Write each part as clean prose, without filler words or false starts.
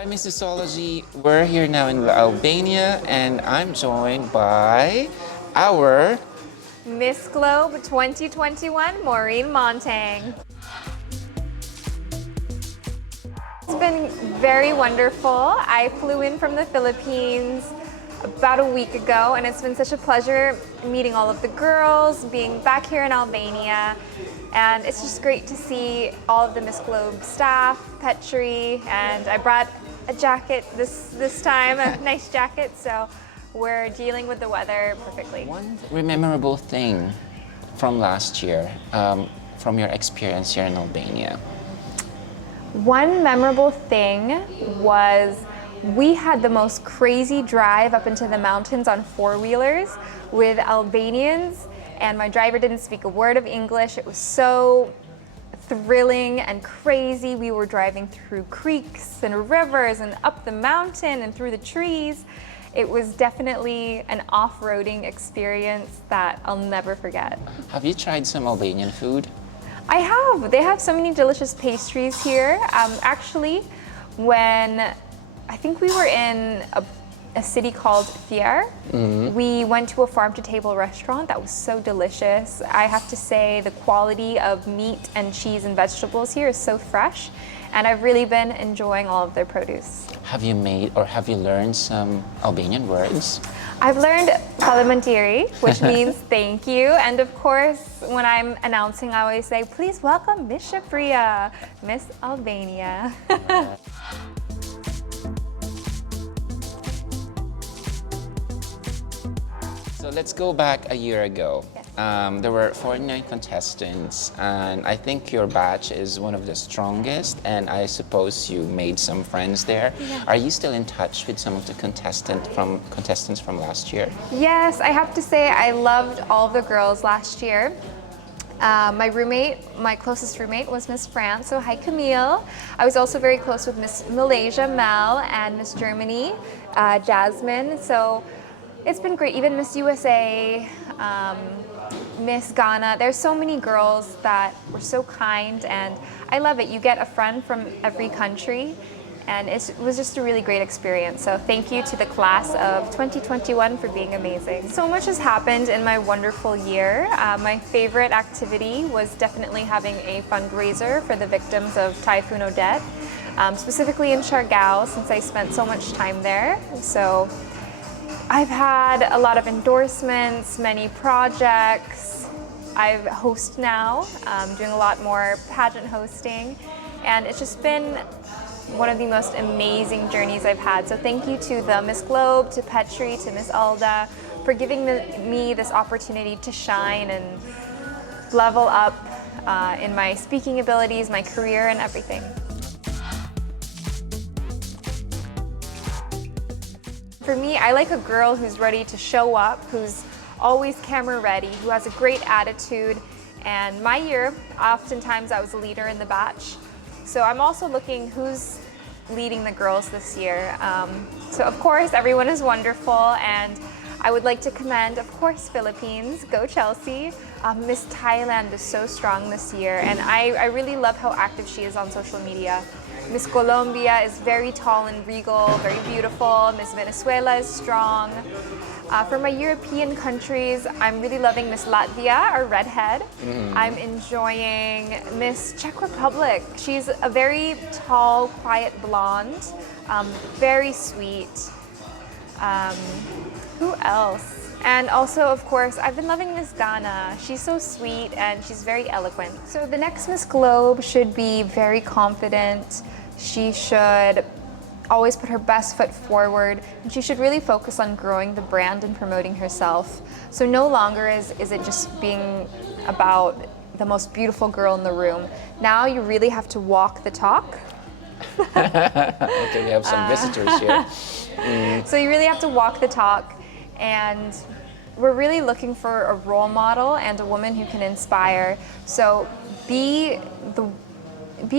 Hi, Missosolgy. We're here now in Albania, and I'm joined by our Miss Globe 2021, Maureen Montagne. It's been very wonderful. I flew in from the Philippines about a week ago, and it's been such a pleasure meeting all of the girls, being back here in Albania. And it's just great to see all of the Miss Globe staff, Petri, and I brought a jacket this time, a nice jacket, so we're dealing with the weather perfectly. one memorable thing from last year, from your experience here in Albania. One memorable thing was we had the most crazy drive up into the mountains on four-wheelers with Albanians, and my driver didn't speak a word of English. It was so thrilling and crazy. We were driving through creeks and rivers and up the mountain and through the trees. It was definitely an off-roading experience that I'll never forget. Have you tried some Albanian food? I have. They have so many delicious pastries here. Actually, when I think we were in a city called Fier, we went to a farm-to-table restaurant that was so delicious. I have to say the quality of meat and cheese and vegetables here is so fresh, and I've really been enjoying all of their produce. Have you made or have you learned some Albanian words? I've learned Palamantiri, which means thank you. And of course, when I'm announcing, I always say, please welcome Miss Shapria, Miss Albania. So let's go back a year ago. There were 49 contestants, and I think your batch is one of the strongest, and I suppose you made some friends there. Yeah. Are you still in touch with some of the contestants from last year? Yes, I have to say I loved all of the girls last year. My closest roommate was Miss France, so hi Camille. I was also very close with Miss Malaysia, Mel, and Miss Germany, Jasmine. So it's been great, even Miss USA, Miss Ghana. There's so many girls that were so kind, and I love it. You get a friend from every country, and it was just a really great experience. So thank you to the class of 2021 for being amazing. So much has happened in my wonderful year. My favorite activity was definitely having a fundraiser for the victims of Typhoon Odette, specifically in Siargao, since I spent so much time there. So I've had a lot of endorsements, many projects. I host now, doing a lot more pageant hosting, and it's just been one of the most amazing journeys I've had. So thank you to the Miss Globe, to Petri, to Miss Alda for giving me this opportunity to shine and level up in my speaking abilities, my career, and everything. For me, I like a girl who's ready to show up, who's always camera ready, who has a great attitude. And my year, oftentimes I was a leader in the batch. So I'm also looking who's leading the girls this year. So of course, everyone is wonderful, and I would like to commend, of course, Philippines, go Chelsea. Miss Thailand is so strong this year, and I really love how active she is on social media. Miss Colombia is very tall and regal, very beautiful. Miss Venezuela is strong. For my European countries, I'm really loving Miss Latvia, our redhead. I'm enjoying Miss Czech Republic. She's a very tall, quiet blonde, very sweet. Who else? And also, of course, I've been loving Miss Ghana. She's so sweet and she's very eloquent. So the next Miss Globe should be very confident. She should always put her best foot forward, and she should really focus on growing the brand and promoting herself. So no longer is it just being about the most beautiful girl in the room. Now you really have to walk the talk. Okay, we have some visitors here. So you really have to walk the talk, and we're really looking for a role model and a woman who can inspire. So be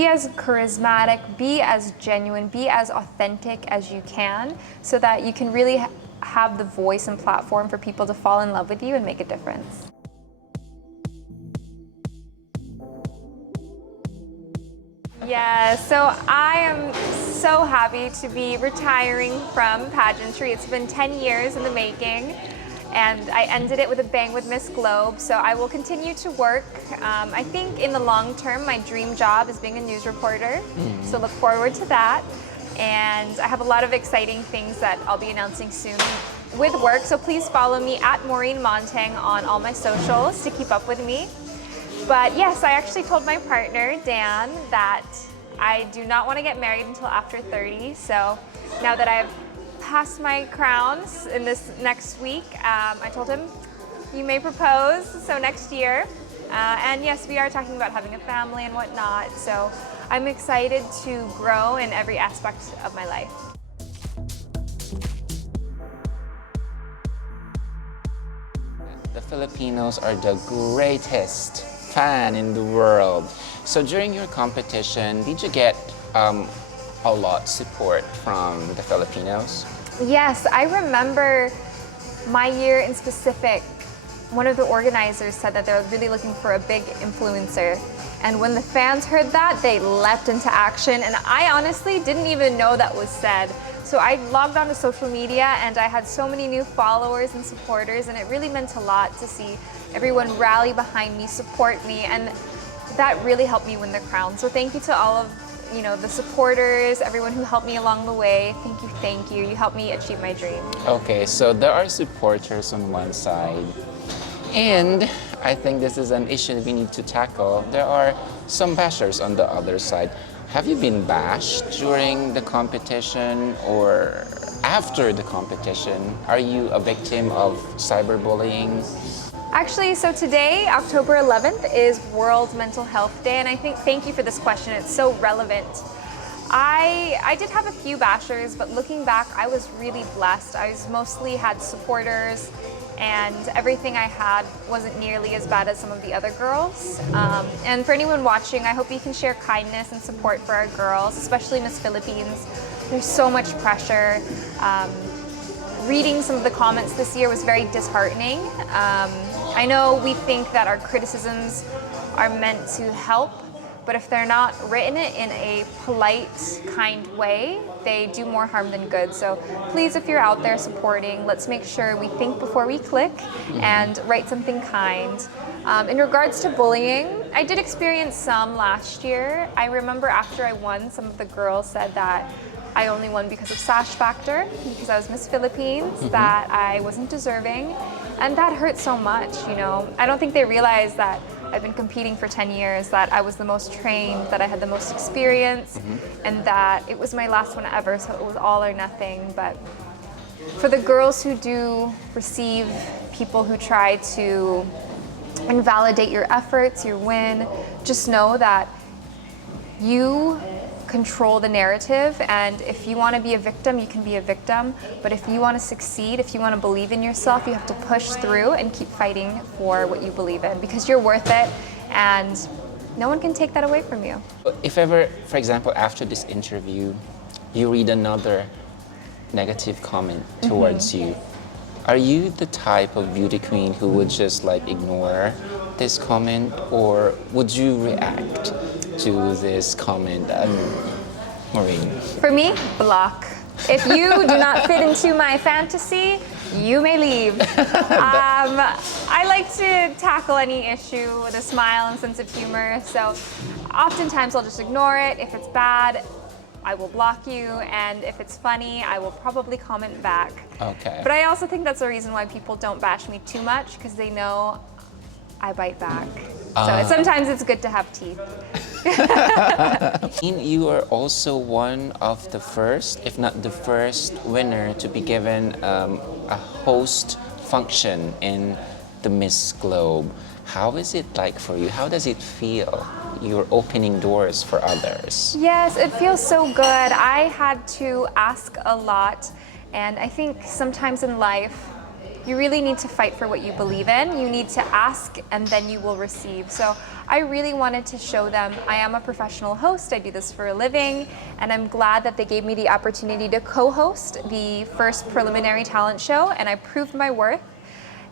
as charismatic, be as genuine, be as authentic as you can, so that you can really have the voice and platform for people to fall in love with you and make a difference. Yes, so I am so happy to be retiring from pageantry. It's been 10 years in the making, and I ended it with a bang with Miss Globe, so I will continue to work. I think in the long term, my dream job is being a news reporter, so look forward to that. And I have a lot of exciting things that I'll be announcing soon with work, so please follow me at Maureen Montagne on all my socials to keep up with me. But yes, I actually told my partner, Dan, that I do not want to get married until after 30. So now that I've passed my crowns in this next week, I told him, you may propose, so next year. And yes, we are talking about having a family and whatnot. So I'm excited to grow in every aspect of my life. The Filipinos are the greatest fan in the world. So during your competition, did you get a lot of support from the Filipinos? Yes, I remember my year in specific, one of the organizers said that they're really looking for a big influencer. And when the fans heard that, they leapt into action. And I honestly didn't even know that was said. So I logged on to social media and I had so many new followers and supporters, and it really meant a lot to see everyone rally behind me, support me, and that really helped me win the crown. So thank you to all of the supporters, everyone who helped me along the way. Thank you, thank you. You helped me achieve my dream. Okay, so there are supporters on one side, and I think this is an issue we need to tackle. There are some bashers on the other side. Have you been bashed during the competition or after the competition? Are you a victim of cyberbullying? Actually, so today, October 11th, is World Mental Health Day, and I think, thank you for this question, it's so relevant. I did have a few bashers, but looking back, I was really blessed. I mostly had supporters, and everything I had wasn't nearly as bad as some of the other girls. And for anyone watching, I hope you can share kindness and support for our girls, especially Miss Philippines. There's so much pressure. Reading some of the comments this year was very disheartening. I know we think that our criticisms are meant to help, but if they're not written in a polite, kind way, they do more harm than good. So please, if you're out there supporting, let's make sure we think before we click and write something kind. In regards to bullying, I did experience some last year. I remember after I won, some of the girls said that I only won because of sash factor, because I was Miss Philippines, that I wasn't deserving, and that hurt so much, I don't think they realized that I've been competing for 10 years, that I was the most trained, that I had the most experience, and that it was my last one ever, so it was all or nothing. But for the girls who do receive people who try to invalidate your efforts, your win, just know that you control the narrative, and if you want to be a victim, you can be a victim, but if you want to succeed, if you want to believe in yourself, you have to push through and keep fighting for what you believe in, because you're worth it, and no one can take that away from you. If ever, for example, after this interview, you read another negative comment towards you, are you the type of beauty queen who would just ignore this comment, or would you react to this comment, Maureen? For me, block. If you do not fit into my fantasy, you may leave. I like to tackle any issue with a smile and sense of humor, so oftentimes I'll just ignore it. If it's bad, I will block you, and if it's funny, I will probably comment back. Okay. But I also think that's the reason why people don't bash me too much, because they know I bite back. So sometimes it's good to have teeth. You are also one of the first, if not the first, winner to be given a host function in the Miss Globe. How is it like for you? How does it feel? You're opening doors for others. Yes, it feels so good. I had to ask a lot, and I think sometimes in life, you really need to fight for what you believe in. You need to ask, and then you will receive. So I really wanted to show them I am a professional host. I do this for a living, and I'm glad that they gave me the opportunity to co-host the first preliminary talent show, and I proved my worth.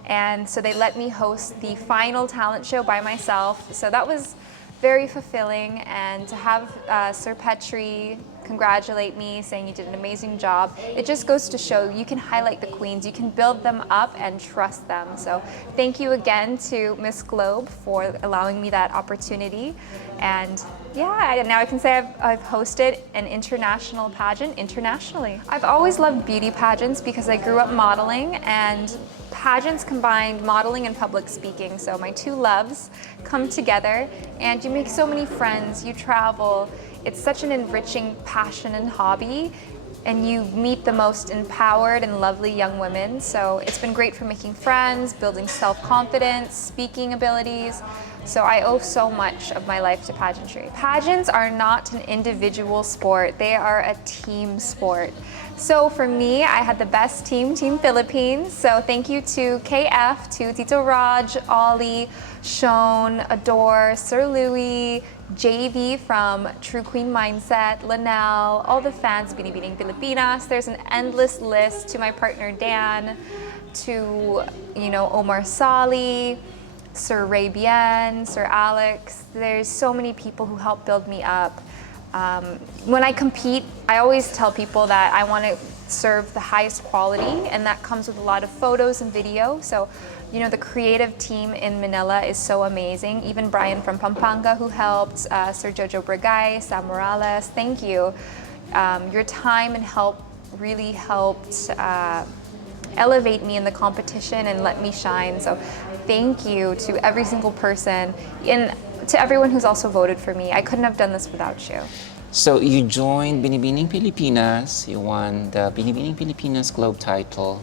And so they let me host the final talent show by myself. So that was very fulfilling, and to have Sir Petri congratulate me, saying you did an amazing job, it just goes to show you can highlight the queens, you can build them up and trust them. So thank you again to Miss Globe for allowing me that opportunity. And yeah, now I can say I've hosted an international pageant internationally. I've always loved beauty pageants because I grew up modeling, and pageants combined modeling and public speaking. So my two loves come together, and you make so many friends, you travel. It's such an enriching passion and hobby, and you meet the most empowered and lovely young women. So it's been great for making friends, building self-confidence, speaking abilities. So I owe so much of my life to pageantry. Pageants are not an individual sport, they are a team sport. So for me, I had the best team, Team Philippines. So thank you to KF, to Tito Raj, Ollie, Sean, Adore, Sir Louie, JV from True Queen Mindset, Lanelle, all the fans, Binibining Pilipinas. There's an endless list, to my partner Dan, to Omar Sali, Sir Ray Bien, Sir Alex. There's so many people who help build me up. When I compete, I always tell people that I want to serve the highest quality, and that comes with a lot of photos and video. So, the creative team in Manila is so amazing. Even Brian from Pampanga, who helped, Sir Jojo Bragay, Sam Morales, thank you. Your time and help really helped elevate me in the competition and let me shine. So thank you to every single person, and to everyone who's also voted for me. I couldn't have done this without you. So you joined Binibining Pilipinas, you won the Binibining Pilipinas Globe title.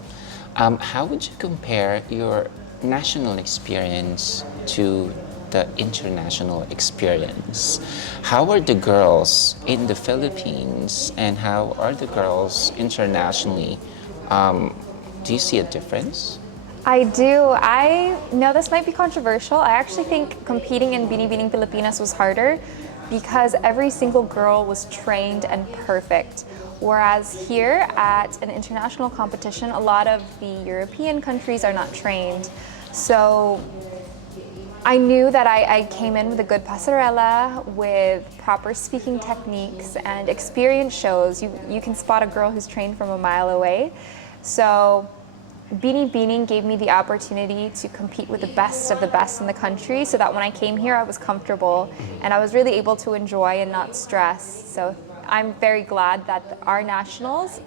How would you compare your national experience to the international experience? How are the girls in the Philippines and how are the girls internationally? Do you see a difference? I do. I know this might be controversial. I actually think competing in Binibining Pilipinas was harder because every single girl was trained and perfect. Whereas here at an international competition, a lot of the European countries are not trained. So I knew that I came in with a good pasarela, with proper speaking techniques, and experience shows. You can spot a girl who's trained from a mile away. So Binibining gave me the opportunity to compete with the best of the best in the country, so that when I came here I was comfortable and I was really able to enjoy and not stress. So I'm very glad that our nationals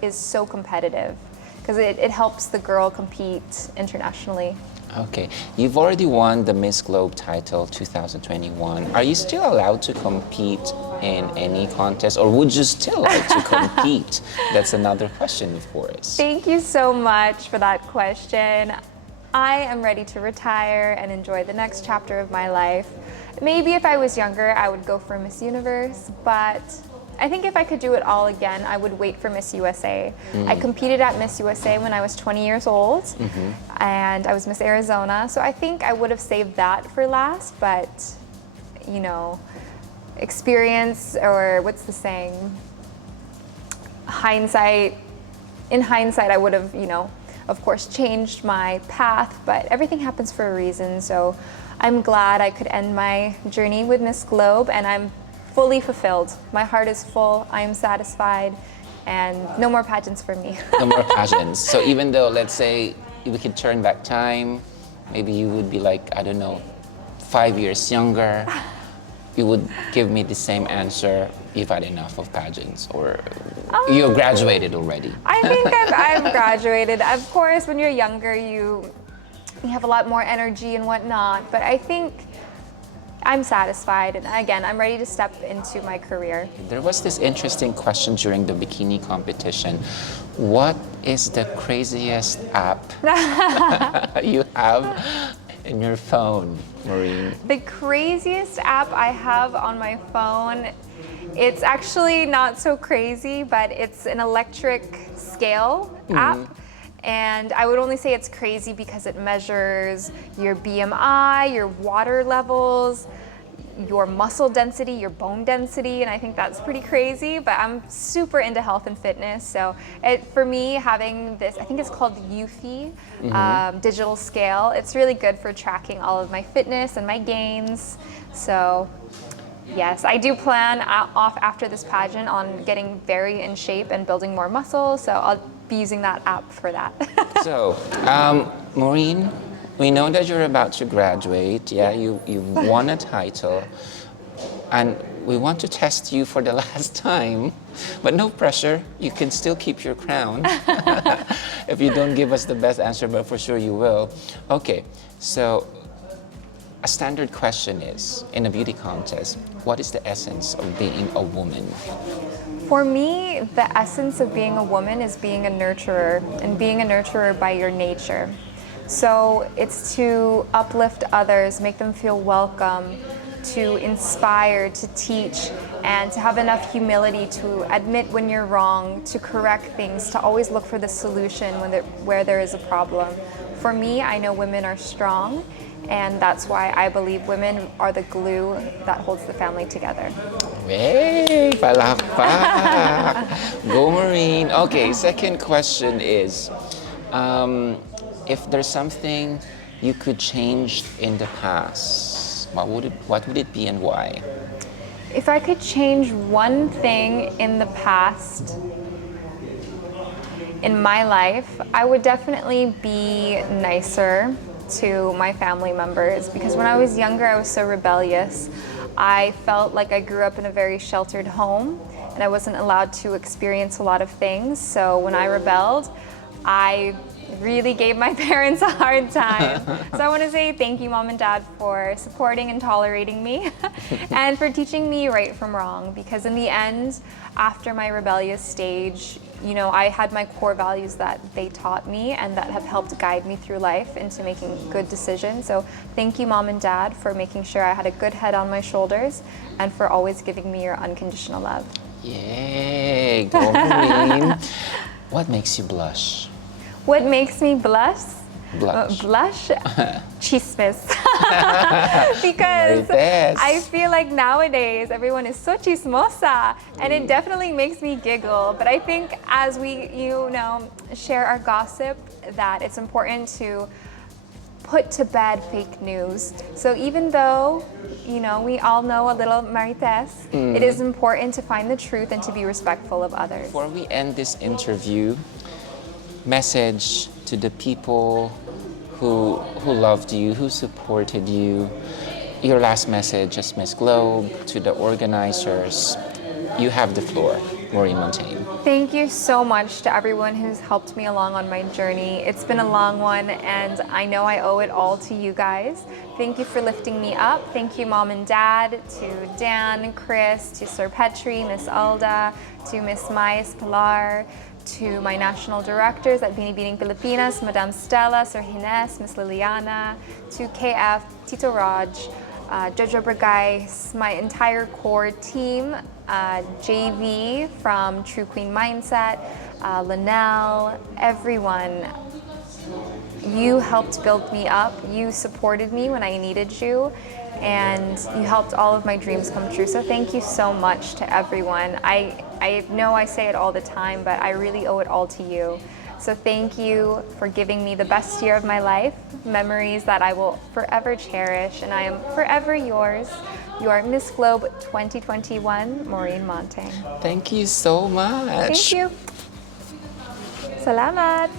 is so competitive because it helps the girl compete internationally. Okay, you've already won the Miss Globe title 2021. Are you still allowed to compete in any contest, or would you still like to compete? That's another question, of course. Thank you so much for that question. I am ready to retire and enjoy the next chapter of my life. Maybe if I was younger, I would go for Miss Universe, but I think if I could do it all again, I would wait for Miss USA. I competed at Miss USA when I was 20 years old, and I was Miss Arizona, so I think I would have saved that for last, but, experience, or what's the saying? In hindsight, I would have, of course, changed my path, but everything happens for a reason, so I'm glad I could end my journey with Miss Globe, and I'm fully fulfilled. My heart is full, I am satisfied, and no more pageants for me. No more pageants. So even though, let's say, we could turn back time, maybe you would be like, I don't know, 5 years younger, you would give me the same answer, you've had enough of pageants, or you graduated already? I think I've graduated. Of course, when you're younger, you have a lot more energy and whatnot, but I think I'm satisfied, and again, I'm ready to step into my career. There was this interesting question during the bikini competition. What is the craziest app you have in your phone, Maureen? The craziest app I have on my phone, it's actually not so crazy, but it's an electric scale app. And I would only say it's crazy because it measures your BMI, your water levels, your muscle density, your bone density, and I think that's pretty crazy, but I'm super into health and fitness. So for me, having this, I think it's called Eufy, digital scale, it's really good for tracking all of my fitness and my gains. So yes, I do plan off after this pageant on getting very in shape and building more muscle, so I'll be using that app for that. So, Maureen, we know that you're about to graduate. Yeah, you've won a title, and we want to test you for the last time, but no pressure. You can still keep your crown if you don't give us the best answer, but for sure you will. Okay, so a standard question is, in a beauty contest, what is the essence of being a woman? For me, the essence of being a woman is being a nurturer, and being a nurturer by your nature. So it's to uplift others, make them feel welcome, to inspire, to teach, and to have enough humility to admit when you're wrong, to correct things, to always look for the solution where there is a problem. For me, I know women are strong, and that's why I believe women are the glue that holds the family together. Hey, palakpak. Go Maureen. Okay, second question is, if there's something you could change in the past, what would it be and why? If I could change one thing in the past, in my life, I would definitely be nicer to my family members, because when I was younger, I was so rebellious. I felt like I grew up in a very sheltered home and I wasn't allowed to experience a lot of things. So when I rebelled, I really gave my parents a hard time. So I want to say thank you, Mom and Dad, for supporting and tolerating me and for teaching me right from wrong, because in the end, after my rebellious stage, you know, I had my core values that they taught me and that have helped guide me through life into making good decisions. So thank you, Mom and Dad, for making sure I had a good head on my shoulders and for always giving me your unconditional love. Yay, go Maureen. What makes you blush? What makes me blush? Blush. Chismes. Because I feel like nowadays everyone is so chismosa, and it definitely makes me giggle. But I think as we, share our gossip, that it's important to put to bed fake news. So even though, we all know a little marites, it is important to find the truth and to be respectful of others. Before we end this interview, message to the people who loved you, who supported you. Your last message as Miss Globe, to the organizers. You have the floor, Maureen Montagne. Thank you so much to everyone who's helped me along on my journey. It's been a long one, and I know I owe it all to you guys. Thank you for lifting me up. Thank you, Mom and Dad, to Dan, Chris, to Sir Petri, Miss Alda, to Miss Maes Pilar, to my national directors at Binibining Pilipinas, Madam Stella, Sir Hines, Miss Liliana, to KF, Tito Raj, Jojo Bragay, my entire core team, JV from True Queen Mindset, Linnell, everyone. You helped build me up. You supported me when I needed you, and you helped all of my dreams come true. So thank you so much to everyone. I know I say it all the time, but I really owe it all to you. So thank you for giving me the best year of my life, memories that I will forever cherish, and I am forever yours, your Miss Globe 2021, Maureen Montagne. Thank you so much. Thank you. Salamat.